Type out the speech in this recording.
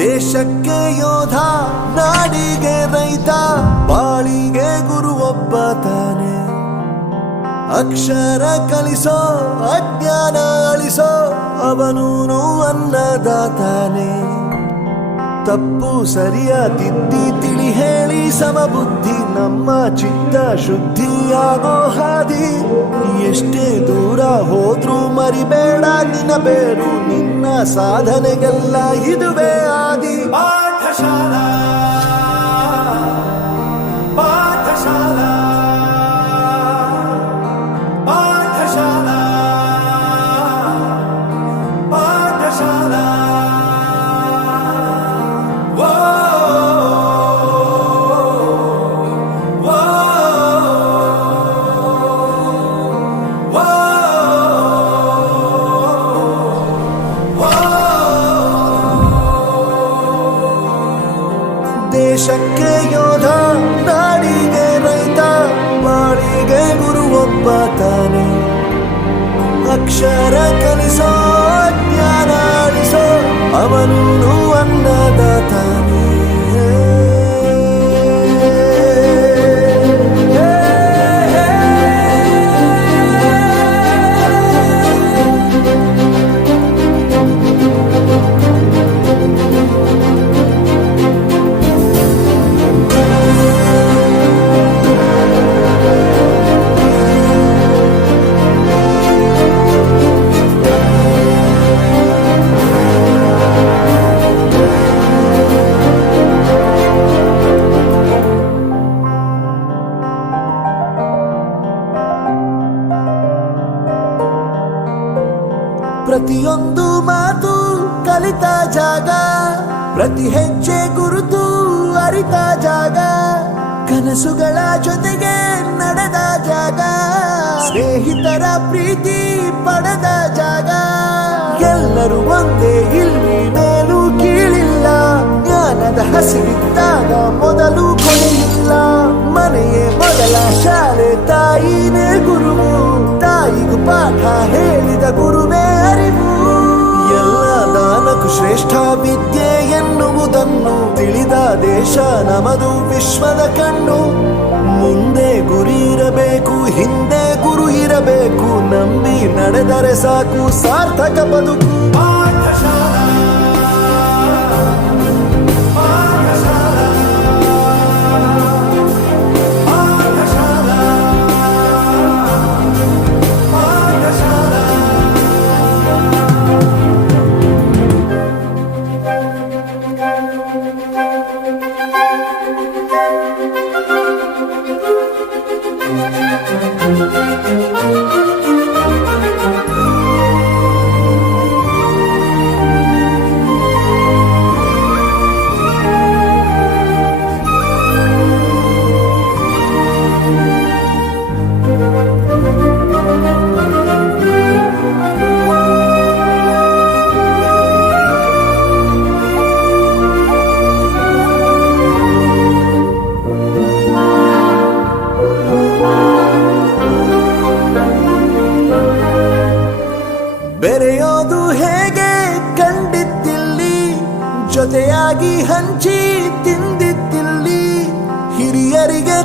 ದೇಶಕ್ಕೆ ಯೋಧ, ನಾಡಿಗೆ ರೈತ, ಬಾಳಿಗೆ ಗುರು ಒಬ್ಬ ತಾನೆ. ಅಕ್ಷರ ಕಲಿಸೋ, ಅಜ್ಞಾನ ಅಳಿಸೋ, ಅವನೂನು ಅನ್ನದಾತಾನೆ. ತಪ್ಪು ಸರಿಯ ತಿದ್ದಿ ತಿಳಿ ಹೇಳಿ ಸಮಬುದ್ಧಿ ನಮ್ಮ ಚಿತ್ತ ಶುದ್ಧಿಯಾಗೋ ಹಾದಿ. ಎಷ್ಟೇ ದೂರ ಹೋದ್ರೂ ಮರಿಬೇಡ ನಿನ್ನ ಬೇರು, ನಿನ್ನ ಸಾಧನೆಗೆಲ್ಲ ಇದುವೇ ಆದಿ. ಪಾಠಶಾಲಾ ಪಾಠಶಾಲಾ ಪಾಠಶಾಲಾ ಪಾಠಶಾಲಾ. ದೇಶಕ್ಕೆ ಯೋಧ, ನಾಡಿಗೆ ರೈತ, ಬಾಳಿಗೆ ಗುರು ಒಬ್ಬ ತಾನೆ. ಅಕ್ಷರ ಕಲಿಸೋ, ಜ್ಞಾನ ಅಳಿಸೋ, ಅವನೂನು ಅನ್ನದಾತಾನೆ. ಪ್ರತಿಯೊಂದು ಮಾತು ಕಲಿತ ಜಾಗ, ಪ್ರತಿ ಹೆಜ್ಜೆ ಗುರುತು ಅರಿತ ಜಾಗ, ಕನಸುಗಳ ಜೊತೆಗೆ ನಡೆದ ಜಾಗ, ಸ್ನೇಹಿತರ ಪ್ರೀತಿ ಪಡೆದ ಜಾಗ. ಎಲ್ಲರೂ ಒಂದೇ, ಇಲ್ಲಿ ಮೇಲೂ ಕೀಳಿಲ್ಲ, ಜ್ಞಾನದ ಹಸಿವಿದ್ದಾಗ ಮೊದಲು ಕೊನೆಯಿಲ್ಲ. ಮನೆಯೇ ಮೊದಲ ಶಾಲೆ, ತಾಯಿನೇ ಗುರುವು, ತಾಯಿಗೂ ಪಾಠ ಹೇಳಿದ ಗುರುವೇ ಅರಿವು. ಎಲ್ಲ ದಾನಕ್ಕೂ ಶ್ರೇಷ್ಠ ವಿದ್ಯೆ ಎನ್ನುವುದನ್ನು ತಿಳಿದ ದೇಶ ನಮದು, ವಿಶ್ವದ ಕಣ್ಣು. ಮುಂದೆ ಗುರಿ ಇರಬೇಕು, ಹಿಂದೆ ಗುರು ಇರಬೇಕು, ನಂಬಿ ನಡೆದರೆ ಸಾಕು ಸಾರ್ಥಕ ಬದುಕು. ಪಾಠಶಾಲಾ ಬೆರೆಯೋದು ಹೇಗೆ ಕಂಡಿದ್ದಿಲ್ಲಿ, ಜೊತೆಯಾಗಿ ಹಂಚಿ ತಿಂದಿದ್ದಿಲ್ಲಿ, ಹಿರಿಯರಿಗೆ